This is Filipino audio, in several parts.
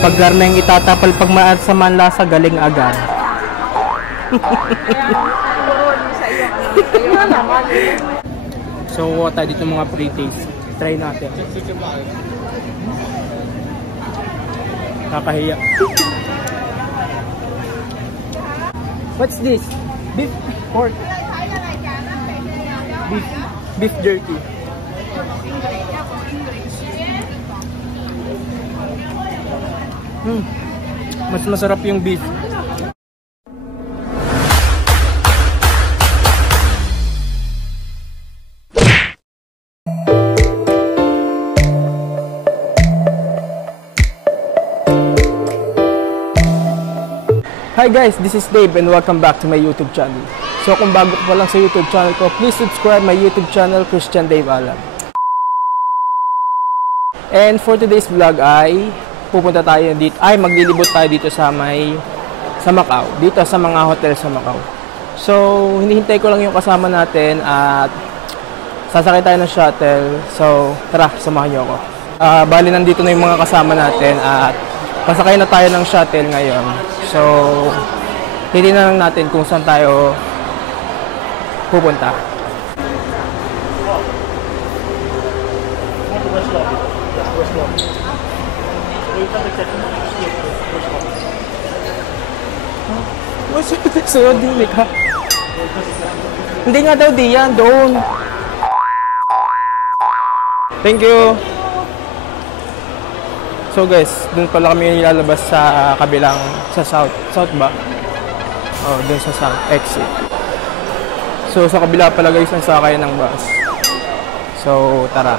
Pag garneng itatapal, pag maasa man lasa, galing agad. So, kuha tayo dito mga pre-taste. Try natin. Kakahiya. What's this? Beef pork. Beef jerky. Mas masarap yung beef. Hi guys, this is Dave and welcome back to my YouTube channel. So kung bago ka pa lang sa YouTube channel ko, please subscribe my YouTube channel, Christian Dave Alam. And for today's vlog ay pupunta tayo dito, maglilibot tayo dito sa Macau, dito sa mga hotel sa Macau. So hinihintay ko lang yung kasama natin at sasakay tayo ng shuttle. So tara, samahan niyo ako. Bali nandito na yung mga kasama natin at pasakay na tayo ng shuttle ngayon. So, titignan lang natin kung saan tayo pupunta. Sunod din ka. Hindi nga daw diyan, doon. Thank you. So guys, dun pala kami nilalabas sa kabilang, sa south ba? Oh, dun sa south, exit. So sa kabila pala guys ang sakay ng bus. So tara.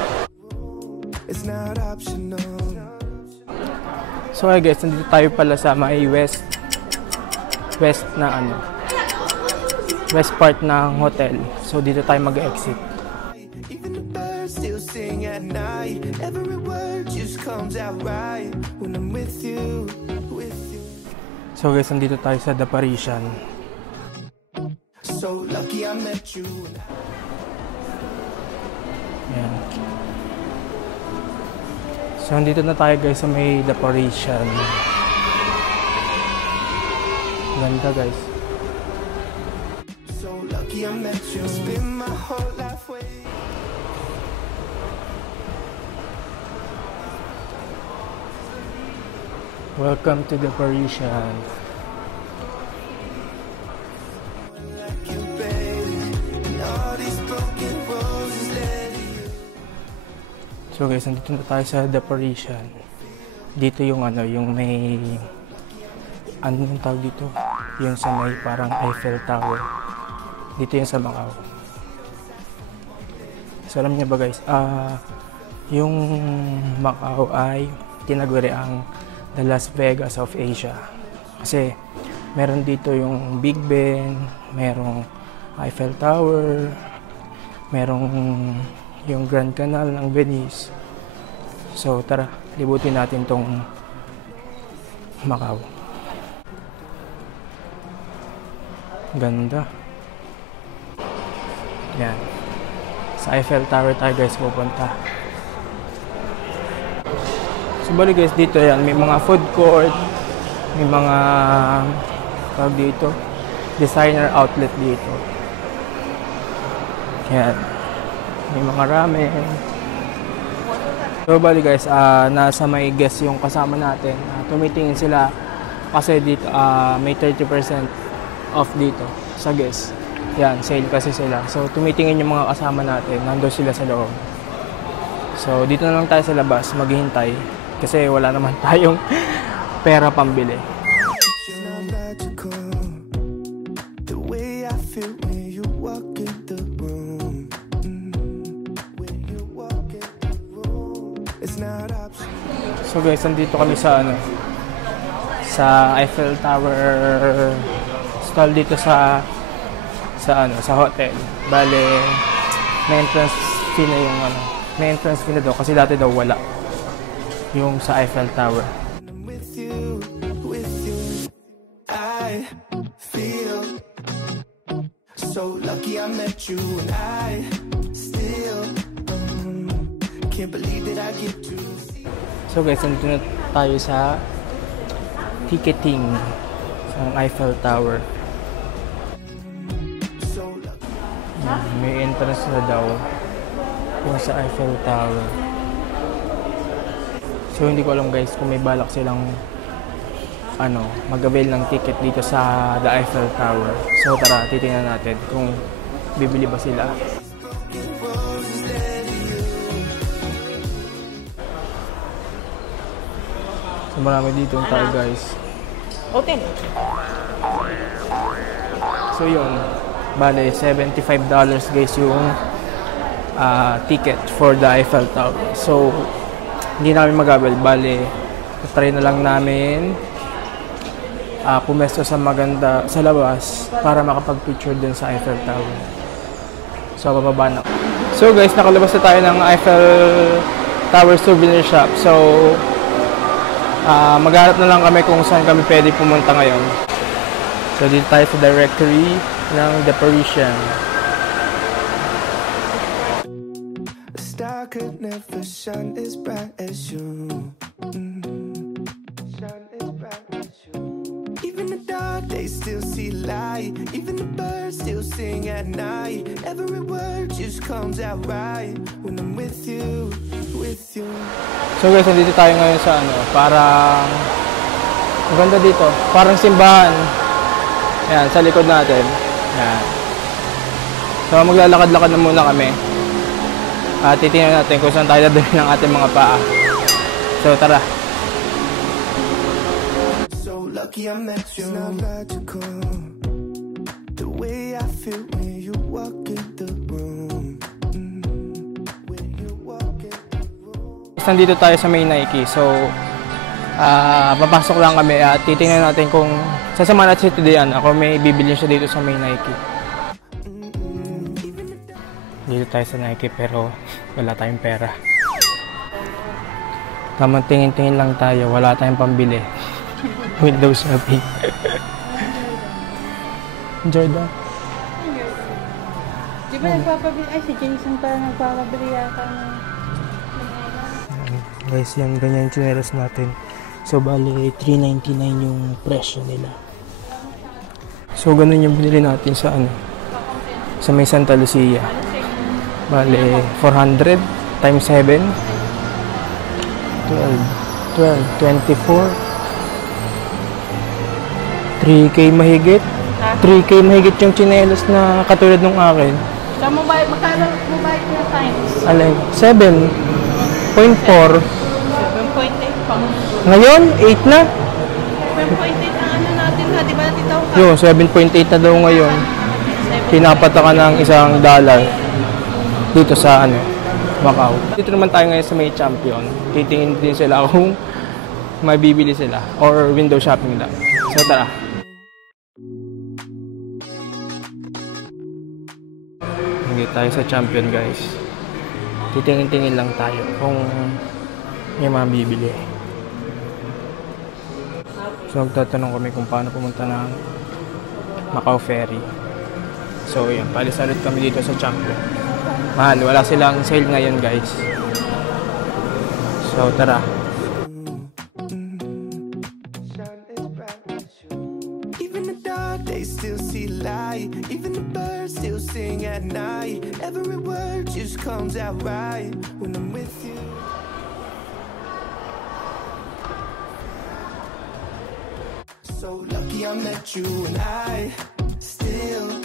So hey guys, nandito tayo pala sa may west na west part ng hotel. So dito tayo mag-exit. Still sing at night. Every word just comes out right when I'm with you, with you. So guys, nandito tayo sa The Parisian. So lucky I met you. Ayan. So nandito na tayo guys sa may The Parisian. Ganda guys. So lucky I met you. Spend my whole life waiting. Welcome to The Parisian. So guys, nandito na tayo sa The Parisian. Dito yung yung may yung tawag dito? Yung sa may parang Eiffel Tower. Dito yung sa Macau. So alam niyo ba guys, yung Macau ay tinaguri ang The Las Vegas of Asia. Kasi meron dito yung Big Ben, merong Eiffel Tower, merong yung Grand Canal ng Venice. So tara, libutin natin tong Macau. Ganda. Yan. Sa Eiffel Tower tayo guys pupunta. So bali guys, dito yan, may mga food court, may mga tawag dito, designer outlet dito. Yan. May mga ramen. So bali guys, nasa may guest yung kasama natin. Tumitingin sila kasi dito may 30% off dito sa guest. Yan, sale kasi sila. So tumitingin yung mga kasama natin, nandoon sila sa loob. So dito na lang tayo sa labas, maghihintay. Kasi wala naman tayong pera pambili. So guys, nandito kami sa sa Eiffel Tower stall dito sa hotel. Bale, may entrance fee na yung may entrance fee na daw kasi dati daw wala. Yung sa Eiffel Tower. I feel so lucky I met you and I still can't believe that I get to. So guys, nandito na tayo sa ticketing sa Eiffel Tower. May entrance na daw yung sa Eiffel Tower. So hindi ko alam guys kung may balak silang mag-avail ng ticket dito sa the Eiffel Tower. So tara, titingnan natin kung bibili ba sila. So marami dito yung tao guys. Open. So yun, bale $75 guys yung ticket for the Eiffel Tower. So hindi namin mag-avail, bale try na lang namin pumesto sa maganda sa labas para makapag-picture din sa Eiffel Tower. So bababa na. So guys, nakalabas na tayo ng Eiffel Tower souvenir shop. So maghanap na lang kami kung saan kami pwede pumunta ngayon. So dito tayo sa directory ng The Parisian. A star could never shine as bright as you. Shine as bright as you. Even the dark days still see light. Even the birds still sing at night. Every word just comes out right when I'm with you, with you. So guys, nandito tayo ngayon sa parang maganda dito, parang simbahan. Yan, sa likod natin. Yan. So maglalakad-lakad na muna kami. At titingnan natin kung saan tayo dadalhin ng ating mga paa. So tara. So lucky I met you. It's not logical the way I feel when you walk in the room. When you walk in the room. Nandito tayo sa may Nike. So papasok lang kami at titingnan natin kung sasama natin si Tudayan. Ako may bibili siya dito sa may Nike. Dito tayo sa Nike pero wala tayong pera. Tamang tingin-tingin lang tayo, wala tayong pambili. Window shopping. Jordan. Di ba nagpapabili? Ay, si Jason pa nagpapabili yata ng... Guys, yan, ganyan yung tsinelas natin. So, bali, $3.99 yung presyo nila. So, ganun yung binili natin sa sa may Santa Lucia. Bali, 400 times 7. 24. 3K mahigit. 3K mahigit yung tsinelas na katulad nung akin. Sa mobile, magkano mobile na times? Alin? 7.4. 7.8 pa. Ngayon, 8 na. 7.8 ang natin ha, di ba natitaw ka? Yun, 7.8 na daw ngayon. Pinapataka ng $1 dito sa Macau. Dito naman tayo ngayon sa may Champion. Titingin din sila kung may bibili sila or window shopping lang. So tara. Hindi tayo sa Champion guys. Titingin-tingin lang tayo kung may mabibili. So magtatanong kami kung paano pumunta ng Macau Ferry. So yun, palisalit kami dito sa Champion. Mahal, wala silang sale ngayon guys. So tara. Even the dark days still see light. Even the birds still sing at night. Every word just comes out right when I'm with you. So lucky I met you and I still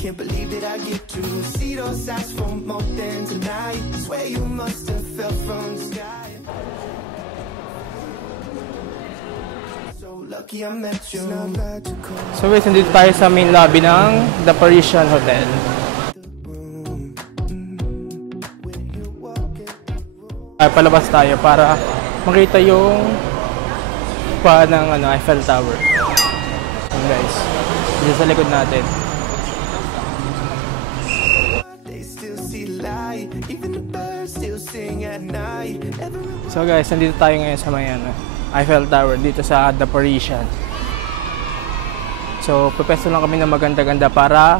can't believe that I get to see those eyes for more than tonight. Swear you must have fell from the sky. So lucky I met you. So guys, nandito tayo sa main lobby ng The Parisian Hotel. Palabas tayo para makita yung pa ng Eiffel Tower. So guys, dito sa likod natin. So guys, nandito tayo ngayon sa may Eiffel Tower dito sa The Parisian. So, pupesto lang kami ng maganda-ganda para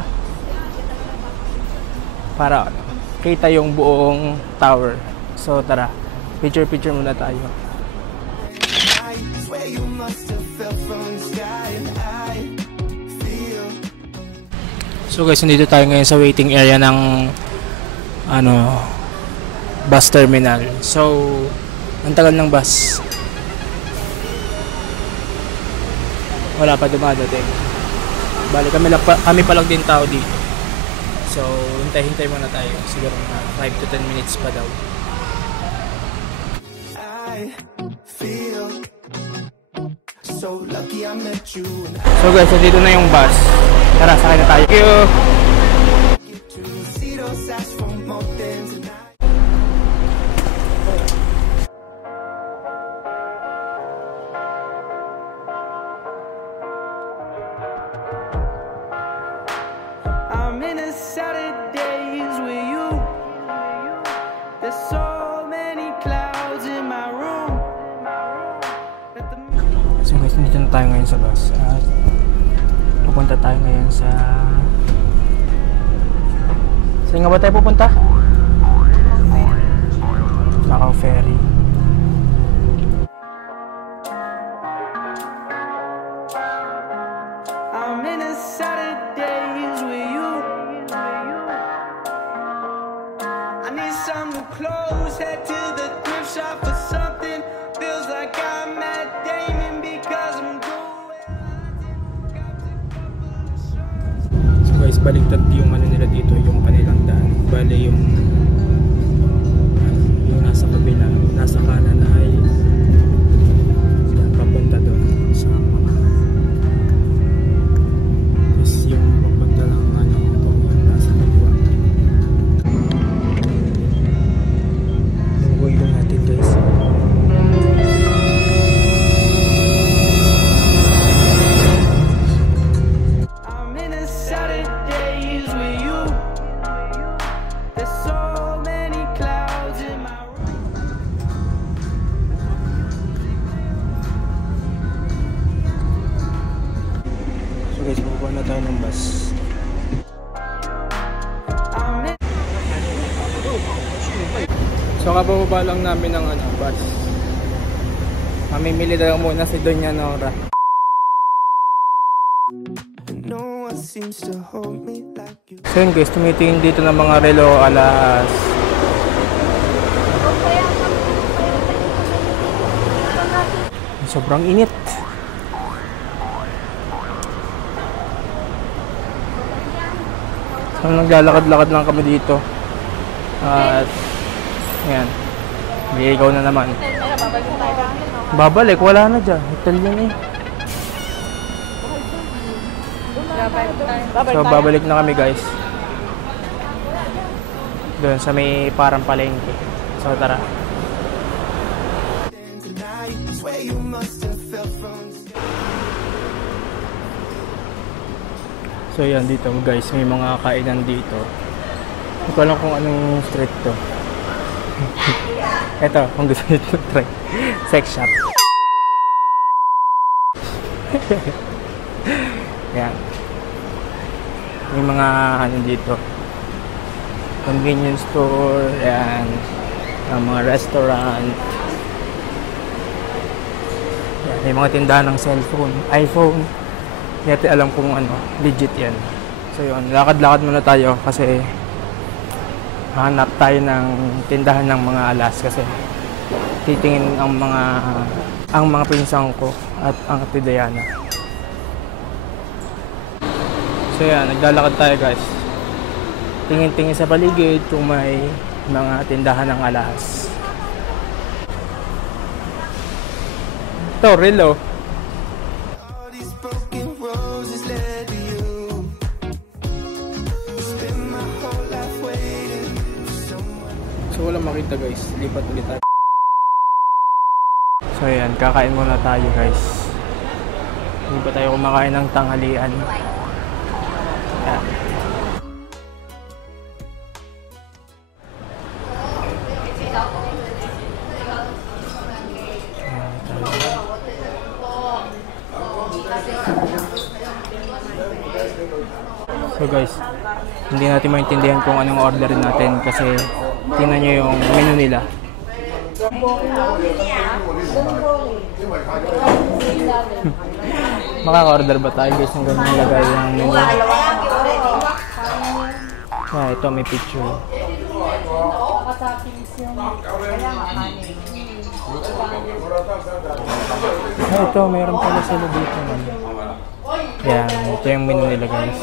kita yung buong tower. So, tara. Picture muna tayo. must have fell from the sky. And I feel. So guys, nandito tayo ngayon sa waiting area ng bus terminal. So, ang tagal ng bus. Wala pa dumadating. Bali, kami pa lang din tao dito. So, hintay muna tayo. Siguro na 5 to 10 minutes pa daw. I feel so lucky I met you. And So guys, nandito na yung bus. Tara, sakay na tayo. Thank you! I get to see those eyes from mountains. And I'm in a Saturdays with you. There's so many clouds in my room. So guys, nandito na tayo ngayon sa bus. At pupunta tayo ngayon sa... Saan nga ba tayo pupunta? Macau Ferry. I'm in a Saturdays with you. I need some new clothes, head to the thrift shop for something. Feels like I'm at Damon because I'm going. So guys, baligtad yung nila dito, yung kanilang daan. Bale yung nasa kabila, nasa kanan ay papunta doon sa is yung papunta lang nasa kabila. Yung way lang natin guys. I'm in a Saturdays with you. There's so many clouds in my room. So guys, bubaba na tayo ng bus. I'm in. So kabababa lang namin ng bus. Mamimili daw muna si Doña Nora. No one seems to hold me like you. So yun guys, tumitingin dito ng mga relo alas sobrang init. So naglalakad-lakad lang kami dito. At ayan, ligaw na naman. Babalik, wala na dyan. Hotel yun eh. So babalik na kami guys. Doon sa may parang palengke. So tara. Tonight, swear you must have fell from the sky. So yan dito guys, may mga kainan dito. Hindi ko alam kung anong street to. Eto, kung gusto nyo try. Sex shop. Yan. May mga dito. Convenience store, yan. Mga restaurant. Yan, may mga tindahan ng cellphone, iPhone. Hindi natin alam kung legit yan. So yun, lakad-lakad muna tayo kasi hanap tayo ng tindahan ng mga alas kasi titingin ang mga pinsang ko at ang Ate Diana. So yan, naglalakad tayo guys. Tingin-tingin sa paligid kung may mga tindahan ng alahas. Ito, relo. All these broken roses led to you. Spend my whole life waiting for someone. So walang makita guys, lipat ulit tayo. So yan, kakain muna tayo guys. Hindi pa tayo kumakain ng tanghalian. Yan. So guys, hindi natin maintindihan kung anong orderin natin kasi tingnan nyo yung menu nila. Makaka-order ba tayo guys ng ganyan lagay ng menu? Ito may picture. Ito, meron pala sila dito. Yan, ito yung menu nila guys.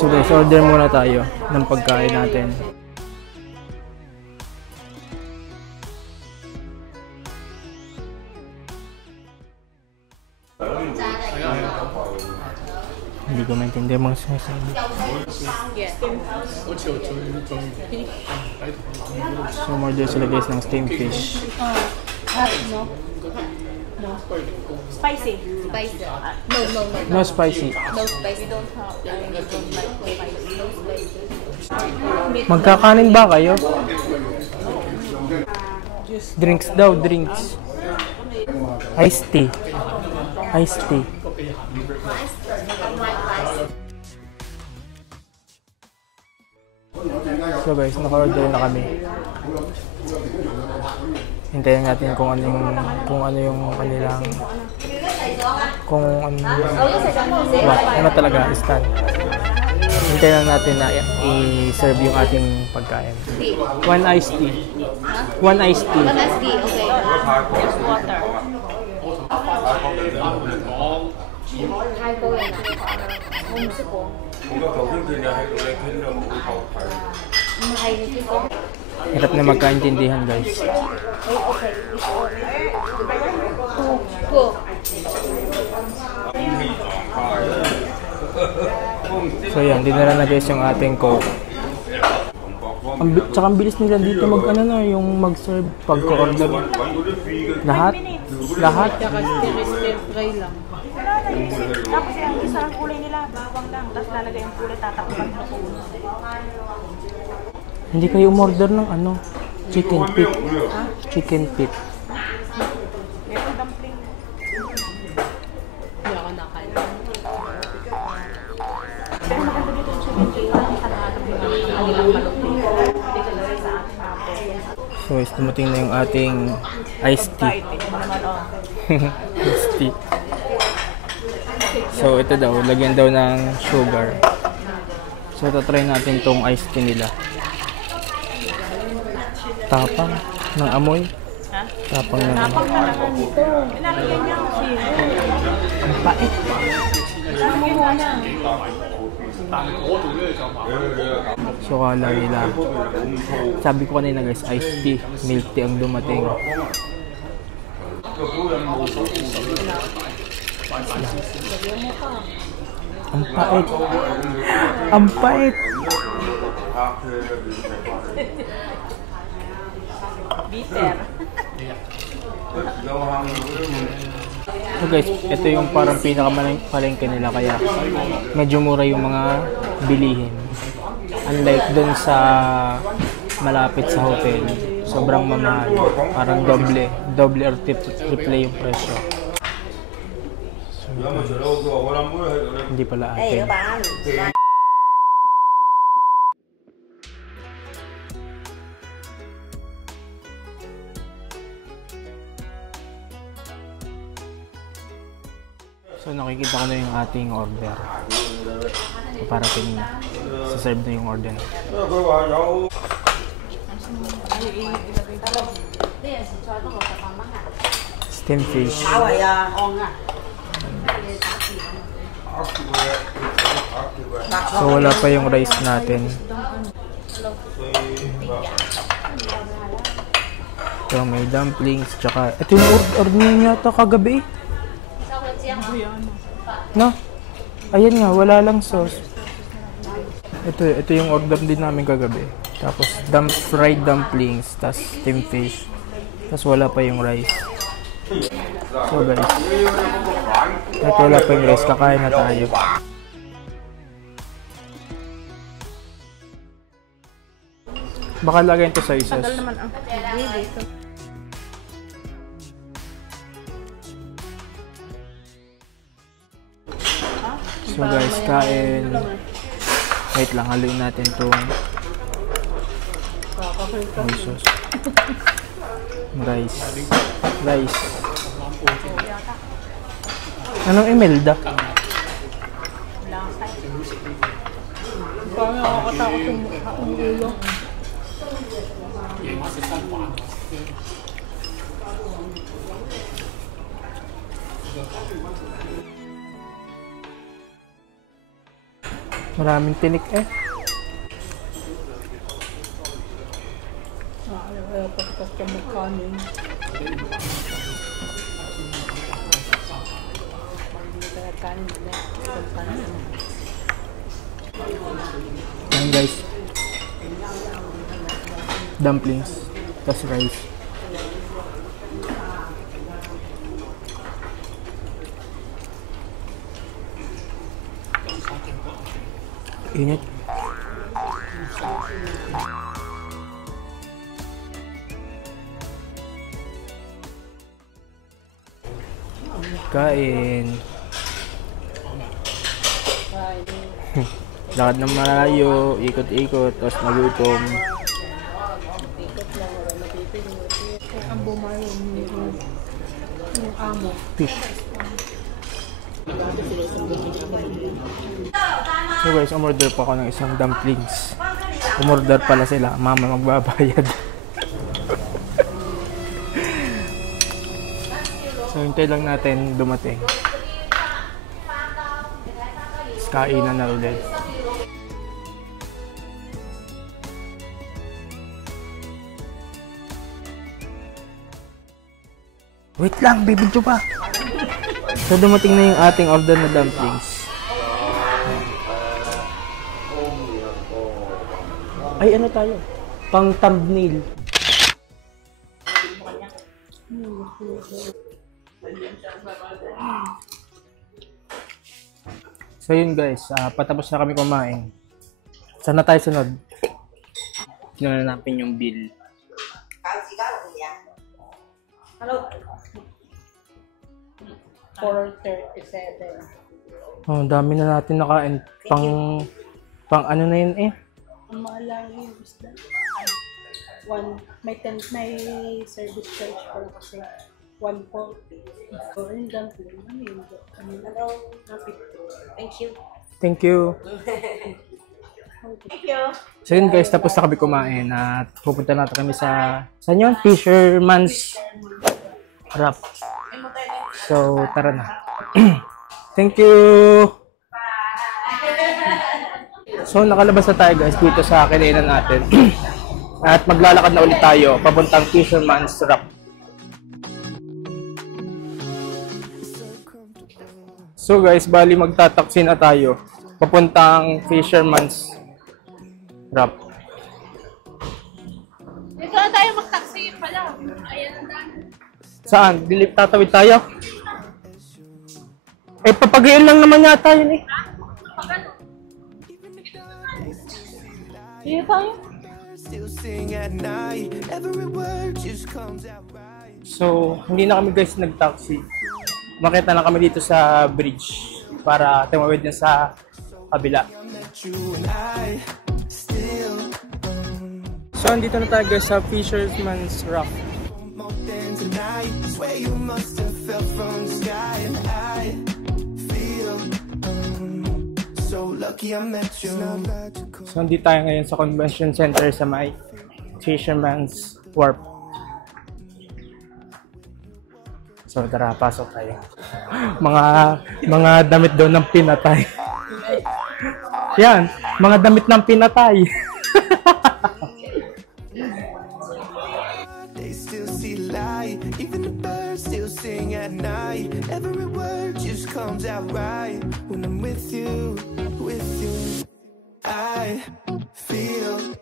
So guys, order muna tayo ng pagkain natin. Hindi ko maintindihan mga sinasabi. So order sila guys ng steamed fish. Spicy. Spicy. No spicy. No spicy. Don't have. Don't like spicy. No spicy. Magkakanin ba kayo? Drinks daw, drinks. Iced tea. Iced tea. So guys, naka-order na kami. Hintayin natin kung ano yung kanilang ano talaga stand. Hintayin lang natin na i-serve yung ating pagkain. One iced tea. One iced tea. One iced tea, okay. There's water. Hirap na magkaintindihan guys. So yan, dinala na guys yung ating coke. Tsaka ang bilis nila dito yung mag-serve pagka-order. Lahat? Lahat? Fry lang. Tapos yung isang kulay nila, bawang lang. Tapos lalagay yung kulay, tatakpan sa puno. Hindi kayo umorder ng chicken pit. Chicken pit. Meron dumpling. Hindi ako nakain. Pero maganda dito yung chicken pit. Nakakatapin ng kanilang malupin. Hindi ka lang sa ating natin. So guys, dumating na yung ating iced tea. Iced tea. So ito daw, lagyan daw ng sugar. So tatry natin tong iced tea nila. Tapang ng amoy. Ha? Tapang ng amoy. Tapang na naman ito. Inalagyan niya ang sino. Ang pait. So kala nila. Sabi ko kanina guys, iced tea. Milk tea ang dumating. Ang pait. Ang pait. Bitter. So guys, ito yung parang pinakamalengke nila kaya medyo mura yung mga bilihin. Unlike dun sa malapit sa hotel, sobrang mamahal. Parang doble or triple yung presyo. So, hindi pala atin. So nakikita ko na yung ating order. So parating sa-serve na yung order. Steamed fish. So wala pa yung rice natin. So may dumplings, tsaka ito yung order niya yata kagabi. No? Ayan nga, wala lang sauce. Ito yung order din namin kagabi. Tapos fried dumplings, tapos steamed fish. Tapos wala pa yung rice. So guys, ito wala pa yung rice, kakain na tayo. Baka lagay ito sa isas. Tagal naman ang dito. So guys, kain. Wait lang, haluin natin itong May sauce. Rice. Rice. Anong Imelda? Parang nakakatakot yung ulo. Maraming tinik eh. Pagkas ka magkanin. Kanin na. Ayan guys. Dumplings. Tapos rice. Init. Kain. Lakad ng malayo, ikot-ikot, tapos nagutom. Ang bumayo yung amo. Fish. So guys, umorder pa ako ng isang dumplings. Umorder pala sila, mama magbabayad. So hintay lang natin dumating. Kainan na ulit. Wait lang, bibidyo pa. So dumating na yung ating order na dumplings. Ay, ano tayo? Pang thumbnail. So yun guys, patapos na kami kumain. Saan na tayo sunod? Tingnan na natin yung bill. Hello? 4:37. Oh, dami na natin nakain. Pang ano na yun eh? Ang mahal yung isda. May service charge pa kasi 140. So, yung dumpling, ano yun? Thank you. Thank you. Thank you. So yun guys, tapos na kami kumain at pupunta natin kami sa saan yun? Fisherman's Wrap. So tara na. Thank you. So nakalabas na tayo guys dito sa kinainan natin. At maglalakad na ulit tayo papuntang Fisherman's Wrap. So guys, bali magtataksi na tayo papuntang Fisherman's Wrap. Dito na tayo mag-taxi pala. Ayan ang dami. Saan? Dilip tatawid tayo? Eh, papagayon lang naman yata yun eh. Sige tayo. Still sing at night. Every word just comes out right. So, hindi na kami guys nag-taxi. Makita na kami dito sa bridge para tumawid na sa kabila. I met you and I still So, andito na tayo guys sa Fisherman's Wrap. more than tonight. Swear you must have fell from the sky, and I feel so lucky I met you. So, andito tayo ngayon sa convention center sa may Fisherman's Wharf. So, tara, pasok tayo. Mga damit daw ng pinatay. Yan, mga damit ng pinatay. They still see light, even the birds still sing at night. Every word just comes out right when I'm with you, with you. I feel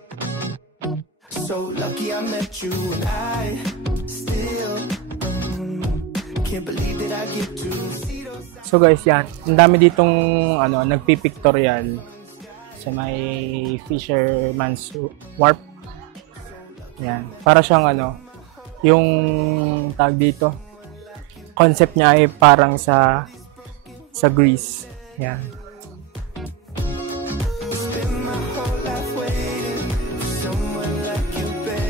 so lucky I met you, and I still can't believe that I get to see those. So guys, yan. Ang dami ditong nagpipictorial sa may Fisherman's Wharf. Yan. Para siyang yung tag dito. Concept niya ay parang sa Greece. Yan. Spend my whole life waiting for someone like you, babe.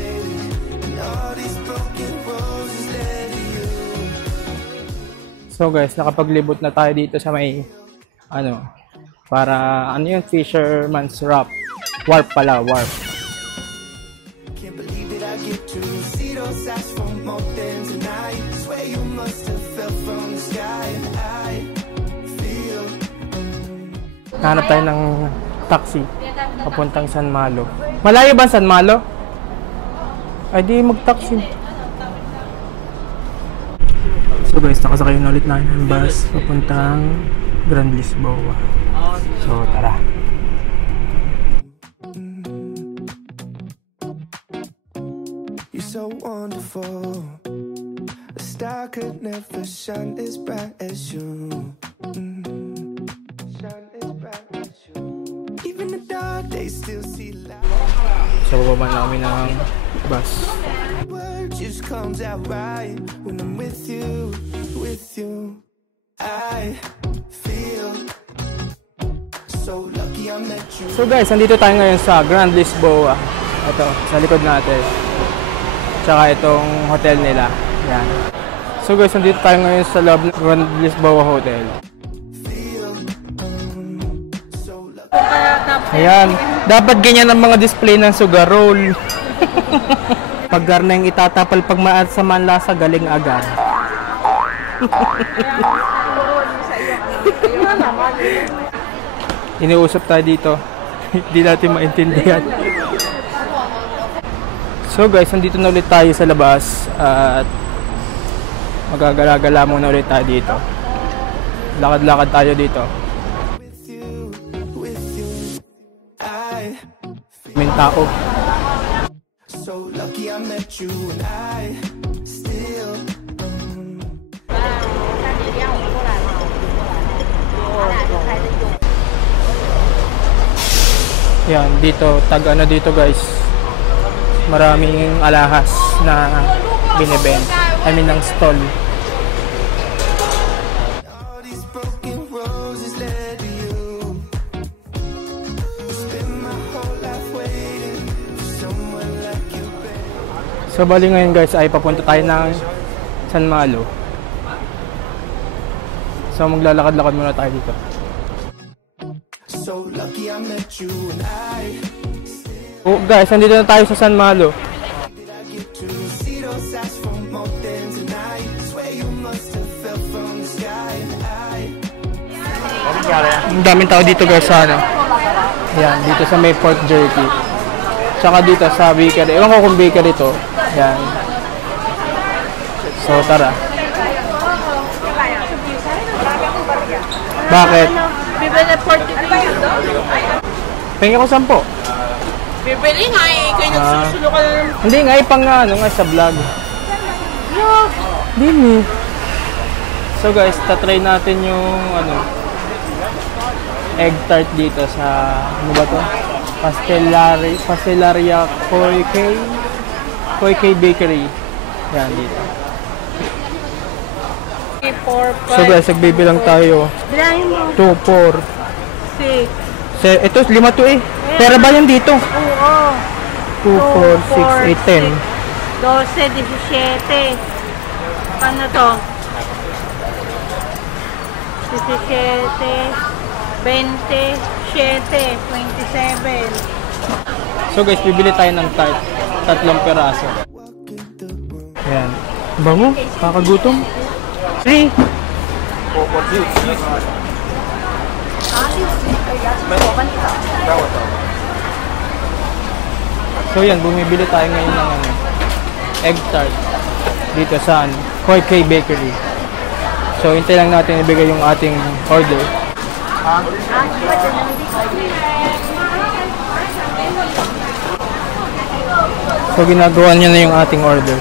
So guys, nakapaglibot na tayo dito sa may ano, para ano yun, fisherman's warp pala, warp. Can't believe that I get to see those eyes for more than tonight. Swear you must have fell from the sky. And I feel Hanap tayo ng taxi papuntang San Malo. Malayo ba San Malo? Ay di mag-taxi. So guys, nakasakay na ulit na ng bus papuntang Grand Lisboa. So tara. you're so wonderful. A star could never shine as bright as you. Shine as bright as you. Even the dark days still see light. So bababa na kami ng bus. Word just comes out right when I'm with you, with you. I feel so lucky I met you. So guys, nandito tayo ngayon sa Grand Lisboa. Ito, sa likod natin. Tsaka itong hotel nila. Yan. So guys, nandito tayo ngayon sa loob ng Grand Lisboa Hotel. Ayan. Dapat ganyan ang mga display ng sugar roll. Paggar na yung itatapal pag maat sa manlasa, galing agad. Iniusap tayo dito. Hindi natin maintindihan. So guys, nandito na ulit tayo sa labas. At magagala-gala muna ulit tayo dito. Lakad-lakad tayo dito. May tao. So lucky I met you and I still Yan, dito, ano dito guys. Maraming alahas na binibenta. I mean, ng stall. all these broken roses led to you. Spend my whole life waiting for someone like you, babe. So bali ngayon guys ay papunta tayo ng San Malo. So maglalakad-lakad muna tayo dito. So lucky I met you and I Oh guys, nandito na tayo sa San Malo. did I get to see those eyes for more than tonight. Swear you must have fell from the sky and I Ang daming tao dito guys sa ano. Yan, dito sa may Port Jerky. Tsaka dito sa bakery. Ewan ko kung bakery to. Yan. So tara. Bakit? Bibili 43 daw. Pengi ko 10. Bibili nga eh. Kayo nagsusulo ka na. Hindi nga, ipang nga, ano nga sa vlog. Dini. So guys, tatry natin yung ano, egg tart dito sa, ano ba to? Pastelaria Koi K Bakery. Yan, dito. 4, 5, So guys, nagbibilang tayo. Bilangin mo. 2, 4. 6. Ito, 5 to eh. Pera ba yan dito? Oo. 2, 4, 6, 8, 10. 12, 17. Ano to? 17, 20, 7, 27. So guys, bibili tayo ng tart. 3 peraso. Ayan. Bango, kakagutom. 3. So yan, bumibili tayo ngayon ng ano, egg tart dito sa Koi K Bakery. So hintay lang natin ibigay yung ating order. So ginagawa niya na yung ating order.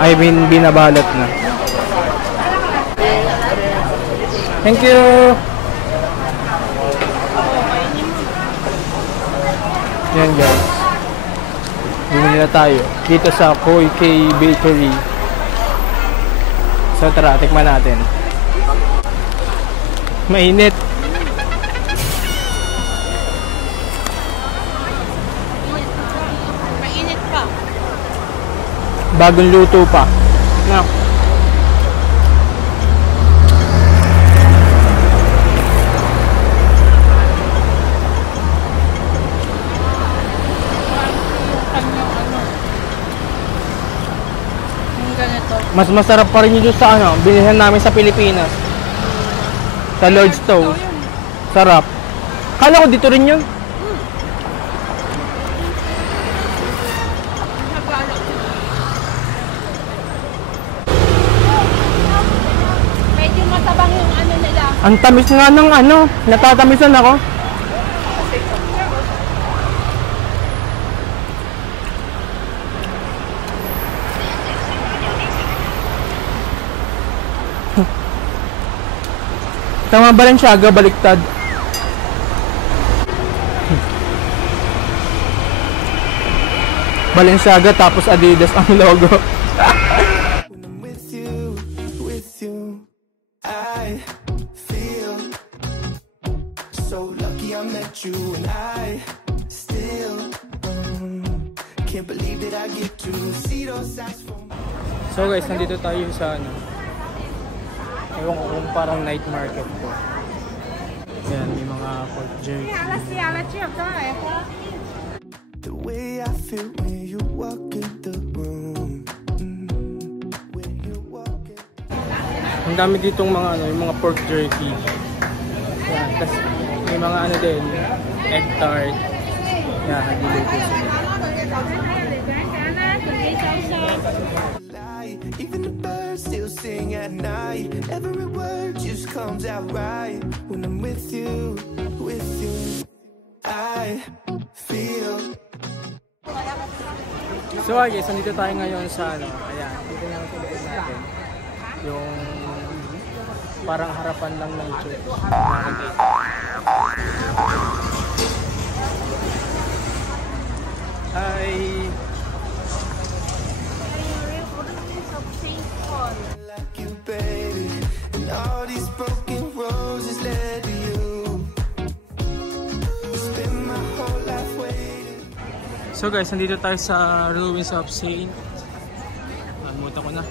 I mean, binabalot na. Thank you! Yan guys. Bumili na tayo dito sa Koi K Bakery. So tara, tikman natin. Mainit. Mainit pa. Bagong luto pa. No. Mas masarap pa rin yun sa ano, bilihan namin sa Pilipinas. Sa Lord's Toast. Sarap. Kala ko dito rin yun. Medyo matabang yung ano nila. Ang tamis nga ng ano, natatamisan ako. Tama ba rin siya, baliktad? Balenciaga tapos Adidas ang logo. When I'm with you, I feel so lucky I met you, and I still can't believe that I get to see those eyes from. So guys, nandito tayo sa ano, ewan ko kung parang night market ko. Ayan, may mga pork jerky. The way I feel when you walk in the room, when you walk in. Ang dami ditong mga ano, yung mga pork jerky. Ayan, tas may mga ano din, egg tart. Ayan, nagluto sila. Even the birds still sing at night. Every word just comes out right. When I'm with you, I feel. So guys, nandito tayo ngayon sa ano, ayan, dito yung tulad natin. Yung parang harapan lang ng church. Hi! Like you, baby, and all these broken roses led to you. Spend my whole life waiting. So guys, nandito tayo sa Ruins of Saint. Nalimutan ko na.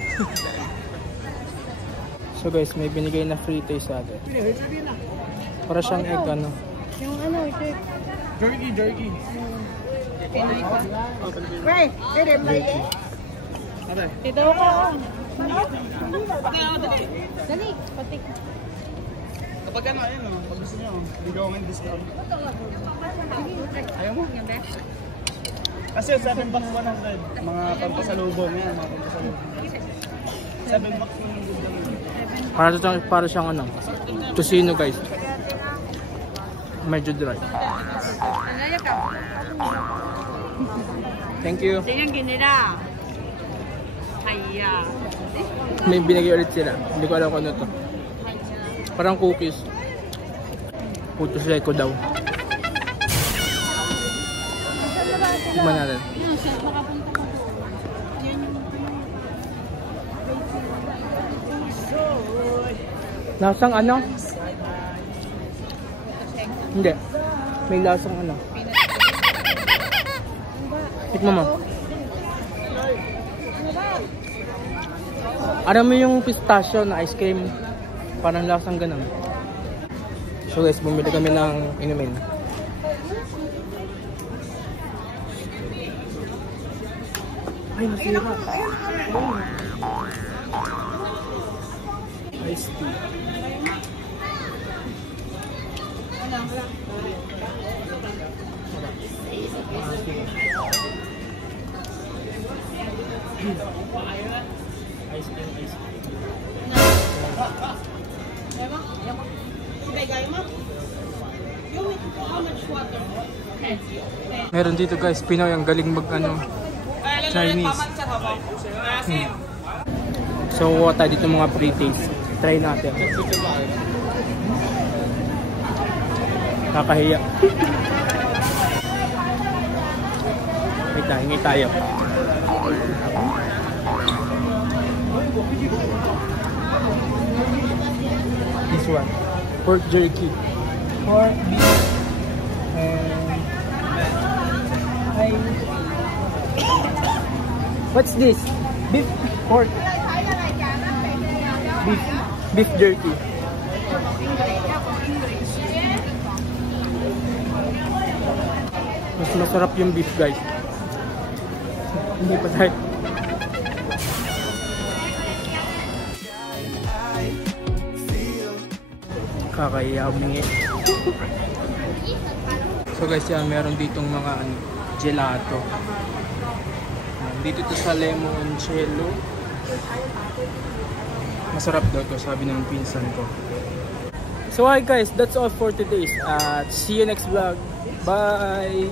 So guys, may binigay na free taste sa atin. Para siyang egg ano. Yung ano, Jerky. Right, pwede ba yan? Dito ko. Dali, patik. Kapag ano, ayun o, pag gusto nyo, bigyan ko ng discount. Ayaw mo? Kasi 7 bucks 100, mga pampasalubong yan, mga pampasalubong. 7 bucks 100. Para siyang ano, tocino guys. Medyo dry. Thank you. May binigay ulit sila. Hindi ko alam kung ano to. Parang cookies. Puto seco daw. Tignan natin. Lasang ano? Hindi. May lasang ano. Tikman mo. Alam mo yung pistachio na ice cream? Parang lasang ganun. So guys, bumili kami ng inumin. Ay, masira. Ice tea. Meron dito guys, Pinoy ang galing mag ano, Chinese. So kuha tayo dito mga pre-taste. Try natin. Kakahiya. Hingi tayo. This one, pork jerky. Pork beef and what's this? Beef pork. Beef jerky. Mas masarap yung beef guys. Hindi pa tayo. Kakayaw humingi. So guys, yan, meron ditong mga gelato. Dito to sa Limoncello. Masarap daw to, sabi ng pinsan ko. So hi guys, that's all for today. See you next vlog. Bye!